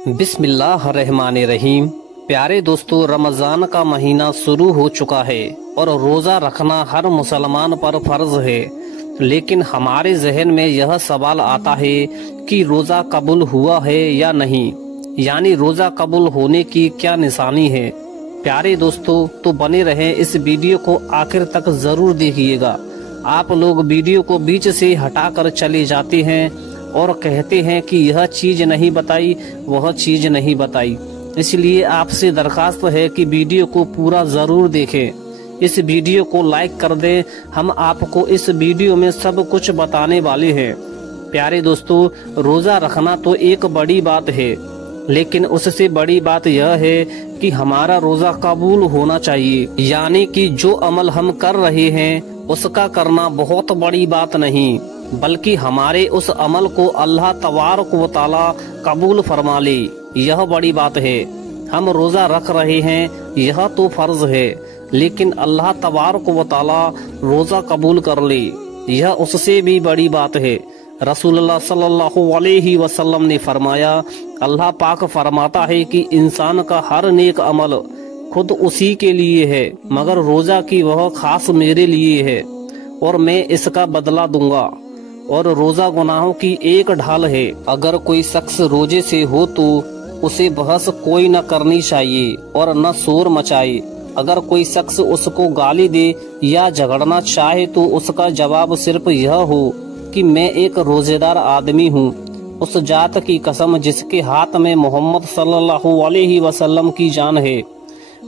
بسم اللہ الرحمن الرحیم۔ پیارے دوستو، رمضان کا مہینہ شروع ہو چکا ہے اور روزہ رکھنا ہر مسلمان پر فرض ہے، لیکن ہمارے ذہن میں یہ سوال آتا ہے کہ روزہ قبول ہوا ہے یا نہیں، یعنی روزہ قبول ہونے کی کیا نشانی ہے۔ پیارے دوستو، تو بنے رہیں، اس ویڈیو کو آخر تک ضرور دیکھیے گا۔ آپ لوگ ویڈیو کو بیچ سے ہٹا کر چلے جاتے ہیں اور کہتے ہیں کہ یہ چیز نہیں بتائی، وہ چیز نہیں بتائی، اس لیے آپ سے درخواست ہے کہ ویڈیو کو پورا ضرور دیکھیں۔ اس ویڈیو کو لائک کر دیں، ہم آپ کو اس ویڈیو میں سب کچھ بتانے والے ہیں۔ پیارے دوستو، روزہ رکھنا تو ایک بڑی بات ہے، لیکن اس سے بڑی بات یہ ہے کہ ہمارا روزہ قبول ہونا چاہیے، یعنی کہ جو عمل ہم کر رہے ہیں اس کا کرنا بہت بڑی بات نہیں، بلکہ ہمارے اس عمل کو اللہ تبارک و تعالی قبول فرما لے، یہ بڑی بات ہے۔ ہم روزہ رکھ رہے ہیں، یہ تو فرض ہے، لیکن اللہ تبارک و تعالی روزہ قبول کر لے، یہ اس سے بھی بڑی بات ہے۔ رسول اللہ صلی اللہ علیہ وسلم نے فرمایا، اللہ پاک فرماتا ہے کہ انسان کا ہر نیک عمل خود اسی کے لیے ہے، مگر روزہ کی وہ خاص میرے لیے ہے اور میں اس کا بدلہ دوں گا، اور روزہ گناہوں کی ایک ڈھال ہے۔ اگر کوئی شخص روزے سے ہو تو اسے بحث کوئی نہ کرنی چاہیے اور نہ شور مچائے۔ اگر کوئی شخص اس کو گالی دے یا جھگڑنا چاہے تو اس کا جواب صرف یہ ہو کہ میں ایک روزے دار آدمی ہوں، اس ذات کی قسم جس کے ہاتھ میں محمد صلی اللہ علیہ وسلم کی جان ہے۔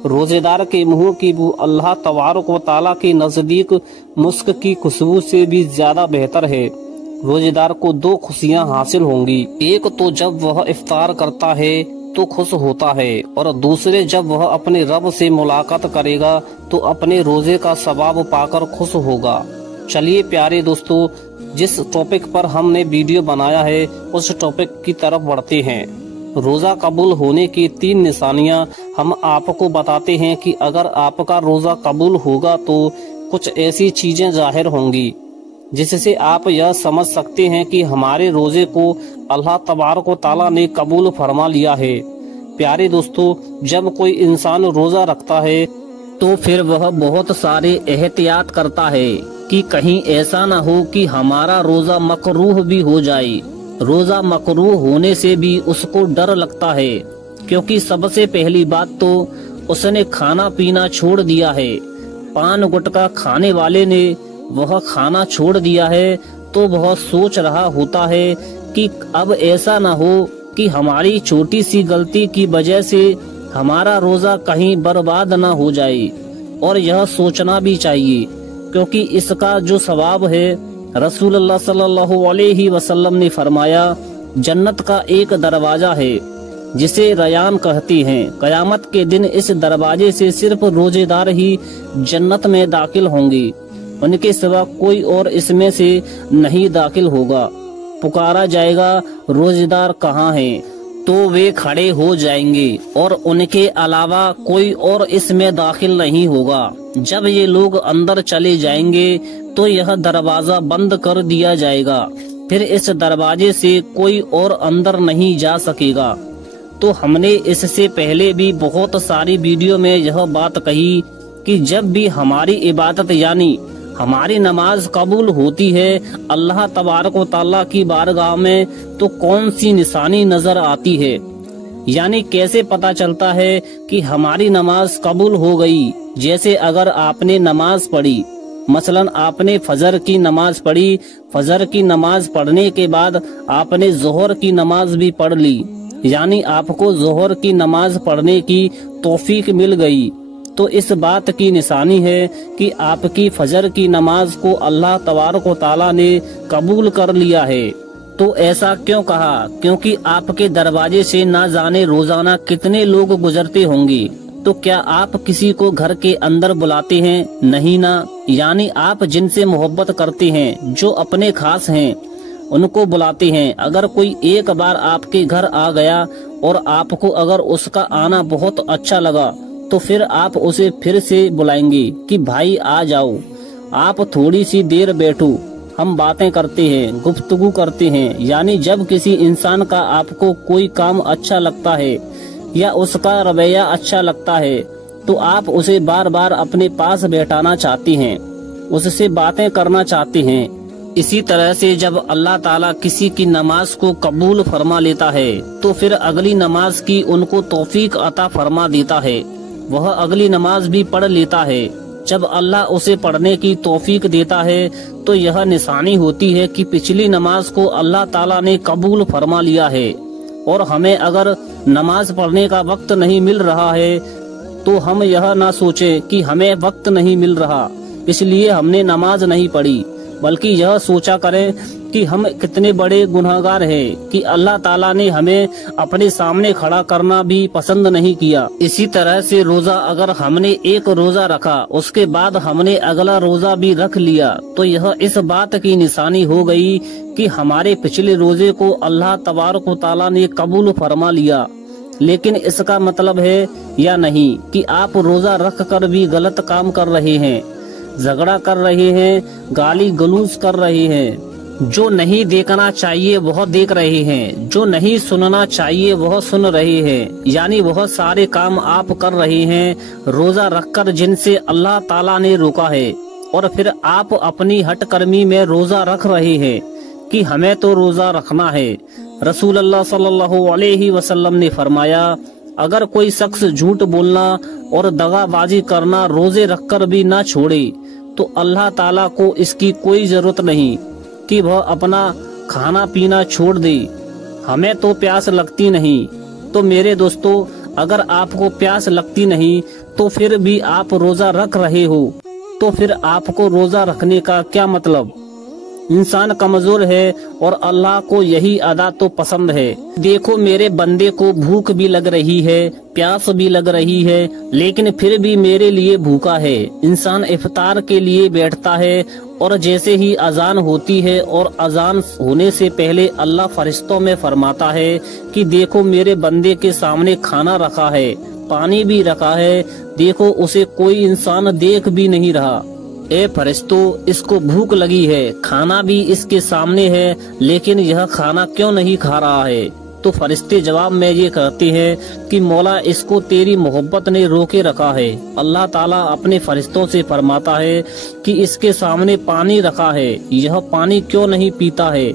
روزے دار کے منہ کی بو اللہ تبارک و تعالیٰ کے نزدیک مسک کی خوشبو سے بھی زیادہ بہتر ہے۔ روزے دار کو دو خوشیاں حاصل ہوں گی، ایک تو جب وہ افطار کرتا ہے تو خوش ہوتا ہے، اور دوسرے جب وہ اپنے رب سے ملاقات کرے گا تو اپنے روزے کا ثواب پا کر خوش ہوگا۔ چلیے پیارے دوستو، جس ٹاپک پر ہم نے ویڈیو بنایا ہے اس ٹاپک کی طرف بڑھتے ہیں۔ روزہ قبول ہونے کی 3 نشانیاں ہم آپ کو بتاتے ہیں کہ اگر آپ کا روزہ قبول ہوگا تو کچھ ایسی چیزیں ظاہر ہوں گی جس سے آپ یہ سمجھ سکتے ہیں کہ ہمارے روزے کو اللہ تبارک و تعالیٰ نے قبول فرما لیا ہے۔ پیارے دوستو، جب کوئی انسان روزہ رکھتا ہے تو پھر وہ بہت سارے احتیاط کرتا ہے کہ کہیں ایسا نہ ہو کہ ہمارا روزہ مکروہ بھی ہو جائے۔ روزہ مکروہ ہونے سے بھی اس کو ڈر لگتا ہے، کیونکہ سب سے پہلی بات تو اس نے کھانا پینا چھوڑ دیا ہے۔ پان گٹکا کھانے والے نے وہ کھانا چھوڑ دیا ہے تو وہ سوچ رہا ہوتا ہے کہ اب ایسا نہ ہو کہ ہماری چھوٹی سی غلطی کی وجہ سے ہمارا روزہ کہیں برباد نہ ہو جائے، اور یہ سوچنا بھی چاہیے، کیونکہ اس کا جو ثواب ہے، رسول اللہ صلی اللہ علیہ وسلم نے فرمایا، جنت کا ایک دروازہ ہے جسے ریان کہتی ہیں، قیامت کے دن اس دروازے سے صرف روزے دار ہی جنت میں داخل ہوں گے، ان کے سوا کوئی اور اس میں سے نہیں داخل ہوگا۔ پکارا جائے گا، روزے دار کہاں ہیں؟ تو وہ کھڑے ہو جائیں گے اور ان کے علاوہ کوئی اور اس میں داخل نہیں ہوگا۔ جب یہ لوگ اندر چلے جائیں گے تو یہ دروازہ بند کر دیا جائے گا، پھر اس دروازے سے کوئی اور اندر نہیں جا سکے گا۔ تو ہم نے اس سے پہلے بھی بہت ساری ویڈیو میں یہ بات کہی کہ جب بھی ہماری عبادت یعنی ہماری نماز قبول ہوتی ہے اللہ تبارک و تعالیٰ کی بارگاہ میں، تو کون سی نشانی نظر آتی ہے، یعنی کیسے پتا چلتا ہے کہ ہماری نماز قبول ہو گئی۔ جیسے اگر آپ نے نماز پڑھی، مثلا آپ نے فجر کی نماز پڑھی، فجر کی نماز پڑھنے کے بعد آپ نے ظہر کی نماز بھی پڑھ لی، یعنی آپ کو ظہر کی نماز پڑھنے کی توفیق مل گئی، تو اس بات کی نشانی ہے کہ آپ کی فجر کی نماز کو اللہ تبارک و تعالیٰ نے قبول کر لیا ہے۔ تو ایسا کیوں کہا؟ کیونکہ آپ کے دروازے سے نہ جانے روزانہ کتنے لوگ گزرتے ہوں گے، تو کیا آپ کسی کو گھر کے اندر بلاتے ہیں؟ نہیں نا، یعنی آپ جن سے محبت کرتے ہیں، جو اپنے خاص ہیں، ان کو بلاتے ہیں۔ اگر کوئی ایک بار آپ کے گھر آ گیا اور آپ کو اگر اس کا آنا بہت اچھا لگا تو پھر آپ اسے پھر سے بلائیں گے کہ بھائی آ جاؤ، آپ تھوڑی سی دیر بیٹھو، ہم باتیں کرتے ہیں، گفتگو کرتے ہیں، یعنی جب کسی انسان کا آپ کو کوئی کام اچھا لگتا ہے یا اس کا رویہ اچھا لگتا ہے تو آپ اسے بار بار اپنے پاس بیٹھانا چاہتے ہیں، اس سے باتیں کرنا چاہتے ہیں۔ اسی طرح سے جب اللہ تعالیٰ کسی کی نماز کو قبول فرما لیتا ہے تو پھر اگلی نماز کی ان کو توفیق عطا فرما دیتا ہے، وہ اگلی نماز بھی پڑھ لیتا ہے۔ جب اللہ اسے پڑھنے کی توفیق دیتا ہے تو یہ نشانی ہوتی ہے کہ پچھلی نماز کو اللہ تعالیٰ نے قبول فرما لیا ہے۔ اور ہمیں اگر نماز پڑھنے کا وقت نہیں مل رہا ہے تو ہم یہ نہ سوچیں کہ ہمیں وقت نہیں مل رہا اس لیے ہم نے نماز نہیں پڑھی، بلکہ یہ سوچا کریں کہ ہم کتنے بڑے گناہگار ہیں کہ اللہ تعالیٰ نے ہمیں اپنے سامنے کھڑا کرنا بھی پسند نہیں کیا۔ اسی طرح سے روزہ اگر ہم نے ایک روزہ رکھا اس کے بعد ہم نے اگلا روزہ بھی رکھ لیا تو یہ اس بات کی نشانی ہو گئی کہ ہمارے پچھلے روزے کو اللہ تبارک و تعالیٰ نے قبول فرما لیا۔ لیکن اس کا مطلب ہے یا نہیں کہ آپ روزہ رکھ کر بھی غلط کام کر رہے ہیں، جھگڑا کر رہے ہیں، گالی گلوچ کر رہے ہیں، جو نہیں دیکھنا چاہیے وہ دیکھ رہے ہیں، جو نہیں سننا چاہیے وہ سن رہے ہیں، یعنی بہت سارے کام آپ کر رہے ہیں روزہ رکھ کر جن سے اللہ تعالیٰ نے روکا ہے، اور پھر آپ اپنی ہٹ کرمی میں روزہ رکھ رہے ہیں کہ ہمیں تو روزہ رکھنا ہے۔ رسول اللہ صلی اللہ علیہ وسلم نے فرمایا، اگر کوئی شخص جھوٹ بولنا اور دغا بازی کرنا روزے رکھ کر بھی نہ چھوڑے تو اللہ تعالیٰ کو اس کی کوئی ضرورت نہیں کہ وہ اپنا کھانا پینا چھوڑ دے۔ ہمیں تو پیاس لگتی نہیں، تو میرے دوستو اگر آپ کو پیاس لگتی نہیں تو پھر بھی آپ روزہ رکھ رہے ہو تو پھر آپ کو روزہ رکھنے کا کیا مطلب؟ انسان کمزور ہے اور اللہ کو یہی ادا تو پسند ہے۔ دیکھو میرے بندے کو بھوک بھی لگ رہی ہے، پیاس بھی لگ رہی ہے، لیکن پھر بھی میرے لیے بھوکا ہے۔ انسان افطار کے لیے بیٹھتا ہے اور جیسے ہی اذان ہوتی ہے اور اذان ہونے سے پہلے اللہ فرشتوں میں فرماتا ہے کہ دیکھو میرے بندے کے سامنے کھانا رکھا ہے، پانی بھی رکھا ہے، دیکھو اسے کوئی انسان دیکھ بھی نہیں رہا۔ اے فرشتو، اس کو بھوک لگی ہے، کھانا بھی اس کے سامنے ہے، لیکن یہ کھانا کیوں نہیں کھا رہا ہے؟ تو فرشتے جواب میں یہ کہتے ہیں کہ مولا اس کو تیری محبت نے روکے رکھا ہے۔ اللہ تعالیٰ اپنے فرشتوں سے فرماتا ہے کہ اس کے سامنے پانی رکھا ہے، یہ پانی کیوں نہیں پیتا ہے؟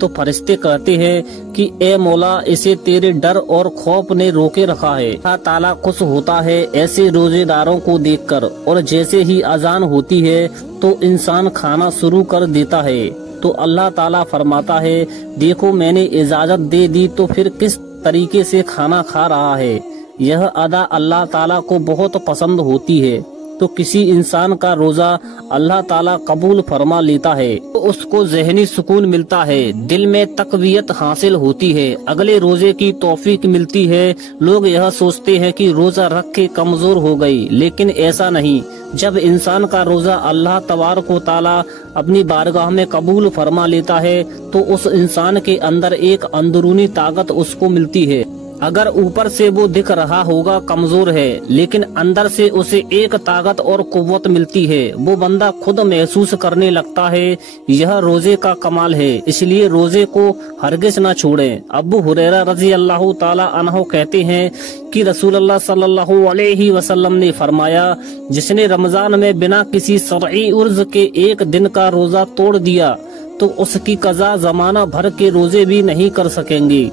تو فرشتے کہتے ہیں کہ اے مولا اسے تیرے ڈر اور خوف نے روکے رکھا ہے۔ اللہ تعالیٰ خوش ہوتا ہے ایسے روزے داروں کو دیکھ کر، اور جیسے ہی اذان ہوتی ہے تو انسان کھانا شروع کر دیتا ہے تو اللہ تعالیٰ فرماتا ہے دیکھو میں نے اجازت دے دی تو پھر کس طریقے سے کھانا کھا رہا ہے۔ یہ ادا اللہ تعالیٰ کو بہت پسند ہوتی ہے۔ تو کسی انسان کا روزہ اللہ تعالیٰ قبول فرما لیتا ہے تو اس کو ذہنی سکون ملتا ہے، دل میں تقویت حاصل ہوتی ہے، اگلے روزے کی توفیق ملتی ہے۔ لوگ یہ سوچتے ہیں کہ روزہ رکھ کے کمزور ہو گئی، لیکن ایسا نہیں۔ جب انسان کا روزہ اللہ تبارک و تعالیٰ اپنی بارگاہ میں قبول فرما لیتا ہے تو اس انسان کے اندر ایک اندرونی طاقت اس کو ملتی ہے۔ اگر اوپر سے وہ دکھ رہا ہوگا کمزور ہے، لیکن اندر سے اسے ایک طاقت اور قوت ملتی ہے، وہ بندہ خود محسوس کرنے لگتا ہے۔ یہ روزے کا کمال ہے، اس لیے روزے کو ہرگز نہ چھوڑیں۔ ابو ہریرہ رضی اللہ تعالی عنہ کہتے ہیں کہ رسول اللہ صلی اللہ علیہ وسلم نے فرمایا، جس نے رمضان میں بنا کسی شرعی عرض کے ایک دن کا روزہ توڑ دیا تو اس کی قضا زمانہ بھر کے روزے بھی نہیں کر سکیں گے۔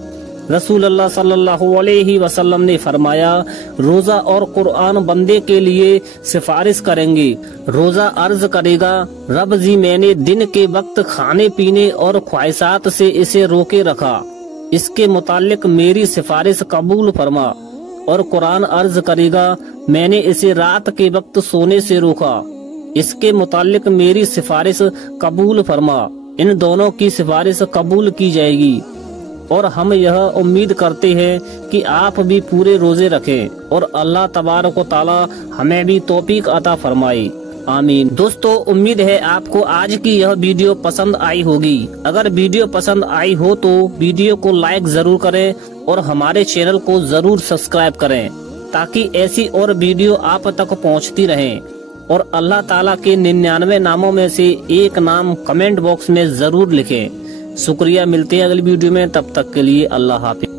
رسول اللہ صلی اللہ علیہ وسلم نے فرمایا، روزہ اور قرآن بندے کے لیے سفارش کریں گے۔ روزہ عرض کرے گا، رب جی میں نے دن کے وقت کھانے پینے اور خواہشات سے اسے روکے رکھا، اس کے متعلق میری سفارش قبول فرما۔ اور قرآن عرض کرے گا، میں نے اسے رات کے وقت سونے سے روکا، اس کے متعلق میری سفارش قبول فرما۔ ان دونوں کی سفارش قبول کی جائے گی، اور ہم یہ امید کرتے ہیں کہ آپ بھی پورے روزے رکھیں اور اللہ تبارک و تعالی ہمیں بھی توفیق عطا فرمائے، آمین۔ دوستو امید ہے آپ کو آج کی یہ ویڈیو پسند آئی ہوگی۔ اگر ویڈیو پسند آئی ہو تو ویڈیو کو لائک ضرور کریں اور ہمارے چینل کو ضرور سبسکرائب کریں تاکہ ایسی اور ویڈیو آپ تک پہنچتی رہیں۔ اور اللہ تعالیٰ کے 99 ناموں میں سے ایک نام کمنٹ باکس میں ضرور لکھیں۔ شکریہ، ملتے ہیں اگلی ویڈیو میں، تب تک کے لیے اللہ حافظ۔